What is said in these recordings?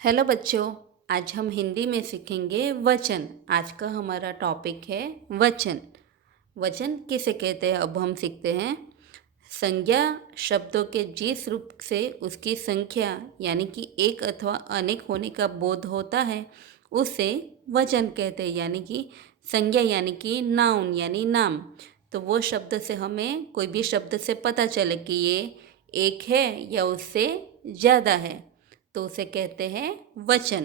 Hello बच्चों। आज हम हिंदी में सीखेंगे वचन। आज का हमारा टॉपिक है वचन। वचन किसे कहते हैं अब हम सीखते हैं। संज्ञा शब्दों के जिस रूप से उसकी संख्या यानी कि एक अथवा अनेक होने का बोध होता है उसे वचन कहते हैं। यानी कि संज्ञा यानी कि नाउन यानी नाम। तो वो शब्द से हमें कोई भी शब्द से पता चले कि ये एक है या उससे ज़्यादा है तो उसे कहते हैं वचन।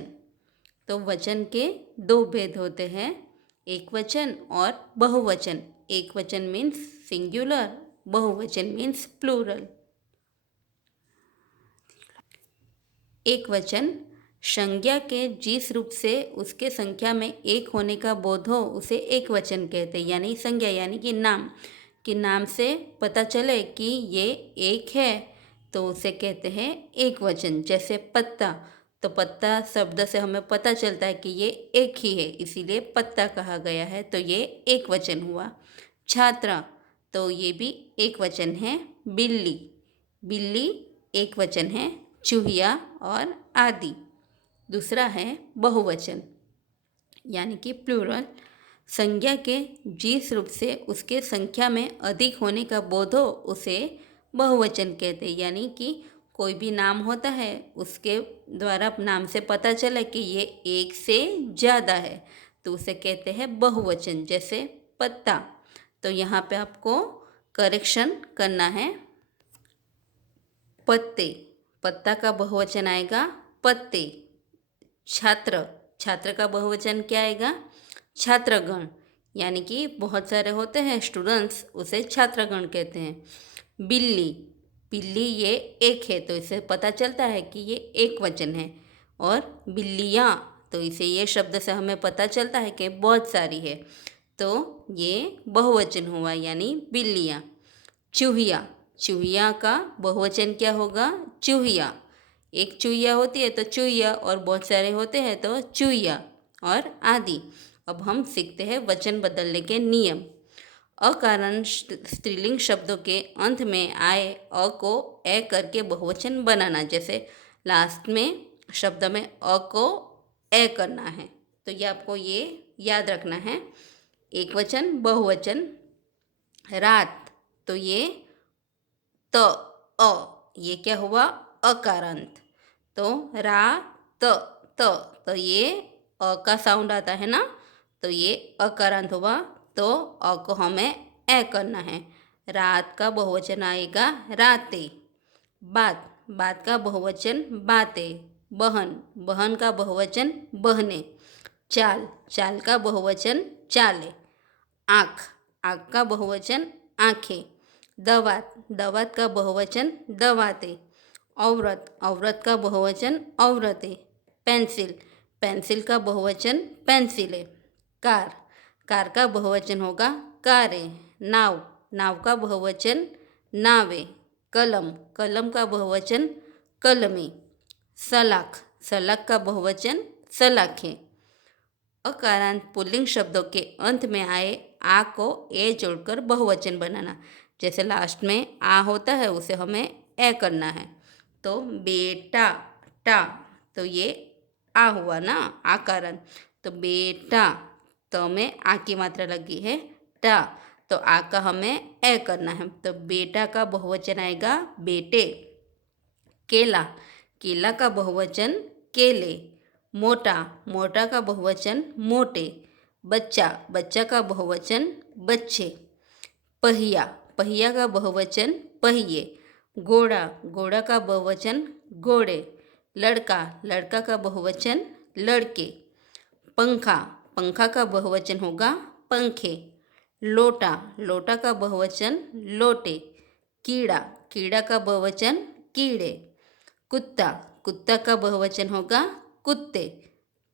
तो वचन के दो भेद होते हैं, एक वचन और बहुवचन। एक वचन मीन्स सिंगुलर, बहुवचन मीन्स प्लूरल। एक वचन संज्ञा के जिस रूप से उसके संख्या में एक होने का बोध हो उसे एक वचन कहते हैं। यानी संज्ञा यानी कि नाम, कि नाम से पता चले कि ये एक है तो उसे कहते हैं एक वचन। जैसे पत्ता, तो पत्ता शब्द से हमें पता चलता है कि ये एक ही है, इसीलिए पत्ता कहा गया है, तो ये एक वचन हुआ। छात्रा, तो ये भी एक वचन है। बिल्ली, बिल्ली एक वचन है। चूहिया और आदि दूसरा है बहुवचन यानी कि प्लूरल। संज्ञा के जिस रूप से उसके संख्या में अधिक होने का बोध हो उसे बहुवचन कहते हैं। यानी कि कोई भी नाम होता है उसके द्वारा नाम से पता चला कि ये एक से ज़्यादा है तो उसे कहते हैं बहुवचन। जैसे पत्ता, तो यहाँ पे आपको करेक्शन करना है। पत्ते, पत्ता का बहुवचन आएगा पत्ते। छात्र, छात्र का बहुवचन क्या आएगा? छात्रगण। यानी कि बहुत सारे होते हैं स्टूडेंट्स, उसे छात्रगण कहते हैं। बिल्ली, बिल्ली ये एक है तो इसे पता चलता है कि ये एक वचन है। और बिल्लियाँ, तो इसे ये शब्द से हमें पता चलता है कि बहुत सारी है तो ये बहुवचन हुआ यानी बिल्लियाँ। चूहिया, चूहिया का बहुवचन क्या होगा? चूहिया। एक चूहिया होती है तो चूहिया, और बहुत सारे होते हैं तो चूहिया और आदि। अब हम सीखते हैं वचन बदलने के नियम। अकारण स्त्रीलिंग शब्दों के अंत में आए अ को ए करके बहुवचन बनाना। जैसे लास्ट में शब्द में अ को ए करना है तो ये आपको ये याद रखना है। एक वचन बहुवचन। रात, तो ये त अ, ये क्या हुआ? अकारांत। तो रा त त, तो ये अ का साउंड आता है ना, तो ये अकारांत हुआ तो अ को हमें ए करना है। रात का बहुवचन आएगा राते। बात, बात का बहुवचन बातें। बहन, बहन का बहुवचन बहने। चाल, चाल का बहुवचन चाले। आँख, आँख का बहुवचन आँखें। दवात, दवात का बहुवचन दवाते। औरत, औरत का बहुवचन औरतें। पेंसिल, पेंसिल का बहुवचन पेंसिलें। कार, कार का बहुवचन होगा कारें। नाव, नाव का बहुवचन नावें। कलम, कलम का बहुवचन कलमें। सलाख, सलाख का बहुवचन सलाखें। अकारांत पुल्लिंग शब्दों के अंत में आए आ को ए जोड़कर बहुवचन बनाना। जैसे लास्ट में आ होता है उसे हमें ए करना है। तो बेटा, टा, तो ये आ हुआ ना आकारण। तो बेटा, तो में आ की मात्रा लगी है टा, तो आ का हमें ए करना है। तो बेटा का बहुवचन आएगा बेटे। केला, केला का बहुवचन केले। मोटा, मोटा का बहुवचन मोटे। बच्चा, बच्चा का बहुवचन बच्चे। पहिया, पहिया का बहुवचन पहिए। घोड़ा, घोड़ा का बहुवचन घोड़े। लड़का, लड़का का बहुवचन लड़के। पंखा, पंखा का बहुवचन होगा पंखे। लोटा, लोटा का बहुवचन लोटे। कीड़ा, कीड़ा का बहुवचन कीड़े। कुत्ता, कुत्ता का बहुवचन होगा कुत्ते।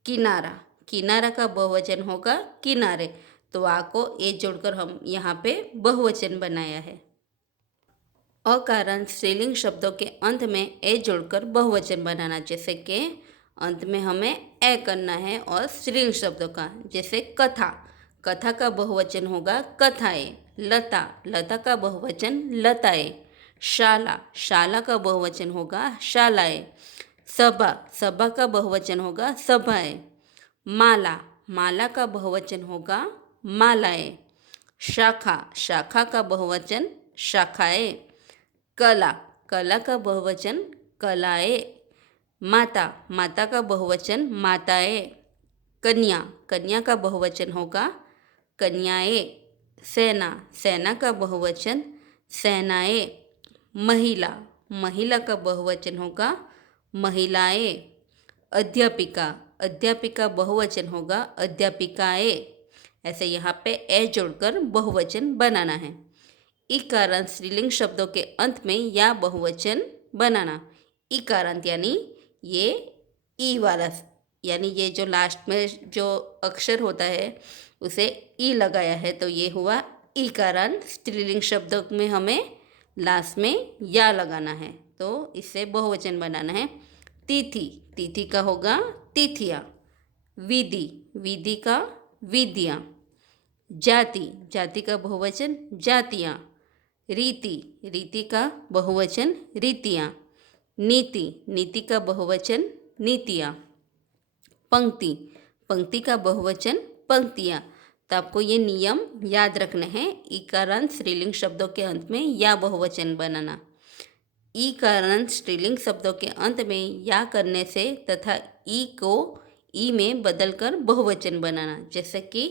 किनारा, किनारा का बहुवचन होगा किनारे। तो आ को ए जोड़कर हम यहाँ पे बहुवचन बनाया है। अकारण स्त्रीलिंग शब्दों के अंत में ए जोड़कर बहुवचन बनाना। जैसे कि अंत में हमें ए करना है और स्त्रीलिंग शब्दों का, जैसे कथा, कथा का बहुवचन होगा कथाएं। लता, लता का बहुवचन लताएं। शाला, शाला का बहुवचन होगा शालाएं। सभा, सभा का बहुवचन होगा सभाएं। माला, माला का बहुवचन होगा मालाएं। शाखा, शाखा का बहुवचन शाखाएं। कला, कला का बहुवचन कलाएं। माता, माता का बहुवचन माताएं। कन्या, कन्या का बहुवचन होगा कन्याएं। सेना, सेना का बहुवचन सेनाएं। महिला, महिला का बहुवचन होगा महिलाएं। अध्यापिका, अध्यापिका बहुवचन होगा अध्यापिकाएं। ऐसे यहाँ पे ए जोड़कर बहुवचन बनाना है। इकारांत स्त्रीलिंग शब्दों के अंत में या बहुवचन बनाना। इकारांत यानी ये ई वाला, यानी ये जो लास्ट में जो अक्षर होता है उसे ई लगाया है, तो ये हुआ इकारांत। स्त्रीलिंग शब्दों में हमें लास्ट में या लगाना है, तो इससे बहुवचन बनाना है। तिथि, तिथि का होगा तिथियाँ। विधि, विधि का विधियाँ। जाति, जाति का बहुवचन जातियाँ। रीति, रीति का बहुवचन रीतियाँ। नीति, नीति का बहुवचन नीतियाँ। पंक्ति, पंक्ति का बहुवचन पंक्तियाँ। तो आपको ये नियम याद रखने हैं। इकारांत स्त्रीलिंग शब्दों के अंत में या बहुवचन बनाना। इकारांत स्त्रीलिंग शब्दों के अंत में या करने से तथा ई को ई में बदलकर बहुवचन बनाना। जैसे कि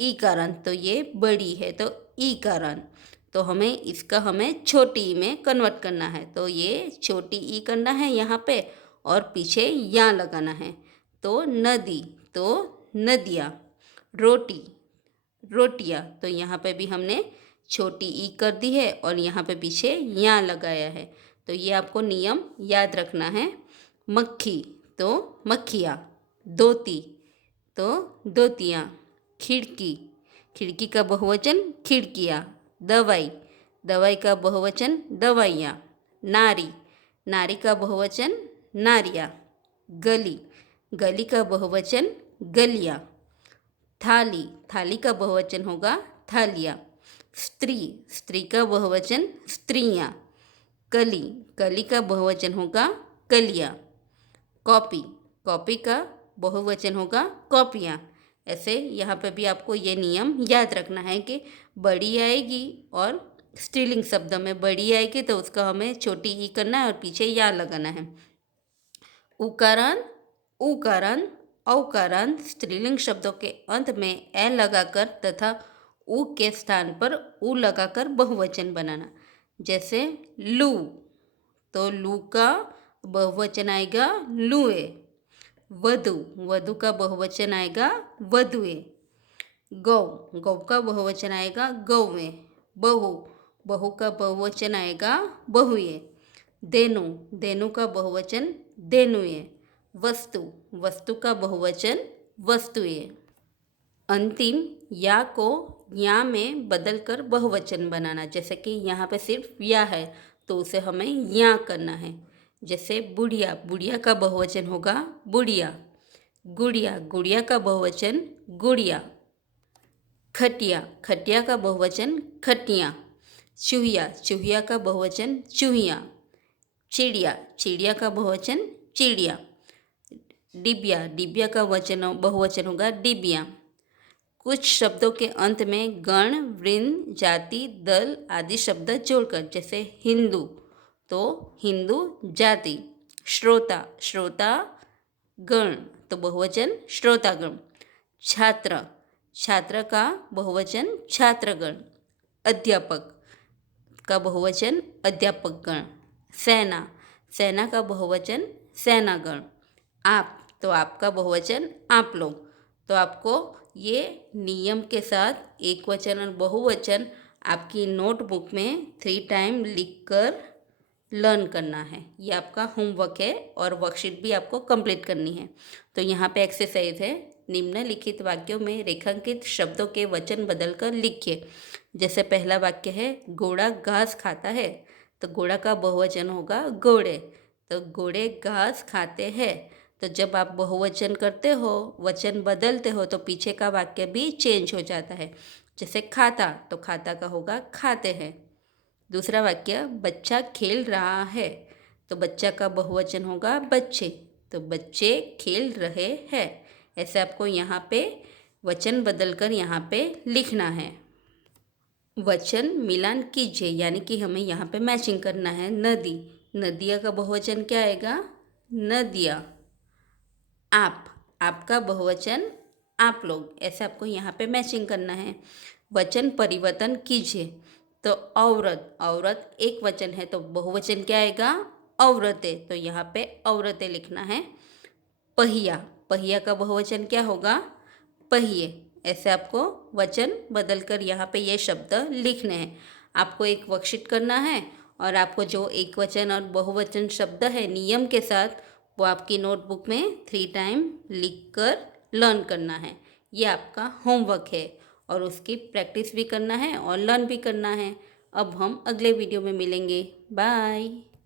इकारांत, तो ये बड़ी है तो इकारांत, तो हमें छोटी ई में कन्वर्ट करना है, तो ये छोटी ई करना है यहाँ पे और पीछे या लगाना है। तो नदी, तो नदियाँ। रोटी, रोटियाँ, तो यहाँ पे भी हमने छोटी ई कर दी है और यहाँ पे पीछे या लगाया है, तो ये आपको नियम याद रखना है। मक्खी, तो मक्खियाँ। धोती, तो धोतियाँ। खिड़की, खिड़की का बहुवचन खिड़कियाँ। दवाई, दवाई का बहुवचन दवाइयाँ। नारी, नारी का बहुवचन नारियाँ। गली, गली का बहुवचन गलियाँ। थाली, थाली का बहुवचन होगा थालियाँ। स्त्री, स्त्री का बहुवचन स्त्रियाँ। कली, कली का बहुवचन होगा कलियाँ। कॉपी, कॉपी का बहुवचन होगा कॉपियाँ। ऐसे यहाँ पे भी आपको ये नियम याद रखना है कि बड़ी आएगी और स्त्रीलिंग शब्द में बड़ी आएगी तो उसका हमें छोटी ई करना है और पीछे या लगाना है। उकारांत, उकारांत, औकारांत स्त्रीलिंग शब्दों के अंत में ए लगाकर तथा उ के स्थान पर उ लगाकर बहुवचन बनाना। जैसे लू, तो लू का बहुवचन आएगा लुए। वधु, वधु का बहुवचन आएगा वधुए। गौ, गौ का बहुवचन आएगा गौवें। बहू, बहू का बहुवचन आएगा बहुए। धेनु, धेनु का बहुवचन धेनुए। वस्तु, वस्तु का बहुवचन वस्तुए। अंतिम या को या में बदलकर बहुवचन बनाना। जैसे कि यहाँ पे सिर्फ या है तो उसे हमें या करना है। जैसे बुढ़िया, बुढ़िया का बहुवचन होगा बुढ़िया। गुड़िया, गुड़िया का बहुवचन गुड़िया। खटिया, खटिया का बहुवचन खटियाँ। चूहिया, चूहिया का बहुवचन चूहियाँ। चिड़िया, चिड़िया का बहुवचन चिड़िया। डिबिया, डिबिया का बहुवचन होगा डिबिया। कुछ शब्दों के अंत में गण, वृंद, जाति, दल आदि शब्द जोड़कर, जैसे हिंदू, तो हिंदू जाति। श्रोता, श्रोता गण, तो बहुवचन श्रोतागण। छात्र, छात्र का बहुवचन छात्रगण। अध्यापक का बहुवचन अध्यापकगण। सेना, सेना का बहुवचन सेनागण। आप, तो आपका बहुवचन आप लोग। तो आपको ये नियम के साथ एक वचन और बहुवचन आपकी नोटबुक में 3 टाइम लिखकर लर्न करना है। ये आपका होमवर्क है और वर्कशीट भी आपको कंप्लीट करनी है। तो यहाँ पे एक्सरसाइज है, निम्नलिखित वाक्यों में रेखांकित शब्दों के वचन बदलकर लिखिए। जैसे पहला वाक्य है घोड़ा घास खाता है, तो घोड़ा का बहुवचन होगा घोड़े। तो घोड़े घास खाते हैं, तो जब आप बहुवचन करते हो, वचन बदलते हो, तो पीछे का वाक्य भी चेंज हो जाता है। जैसे खाता, तो खाता का होगा खाते हैं। दूसरा वाक्य बच्चा खेल रहा है, तो बच्चा का बहुवचन होगा बच्चे, तो बच्चे खेल रहे हैं। ऐसे आपको यहाँ पे वचन बदलकर यहाँ पे लिखना है। वचन मिलान कीजिए, यानी कि हमें यहाँ पे मैचिंग करना है। नदी, नदिया का बहुवचन क्या आएगा? नदिया। आप, आपका बहुवचन आप लोग। ऐसे आपको यहाँ पे मैचिंग करना है। वचन परिवर्तन कीजिए, तो औरत, औरत एक वचन है तो बहुवचन क्या आएगा? औरतें, तो यहाँ पे औरतें लिखना है। पहिया, पहिया का बहुवचन क्या होगा? पहिए। ऐसे आपको वचन बदलकर यहाँ पे ये शब्द लिखने हैं। आपको एक वर्कशीट करना है और आपको जो एक वचन और बहुवचन शब्द है नियम के साथ, वो आपकी नोटबुक में 3 टाइम लिखकर लर्न करना है। ये आपका होमवर्क है और उसकी प्रैक्टिस भी करना है और लर्न भी करना है। अब हम अगले वीडियो में मिलेंगे। बाय।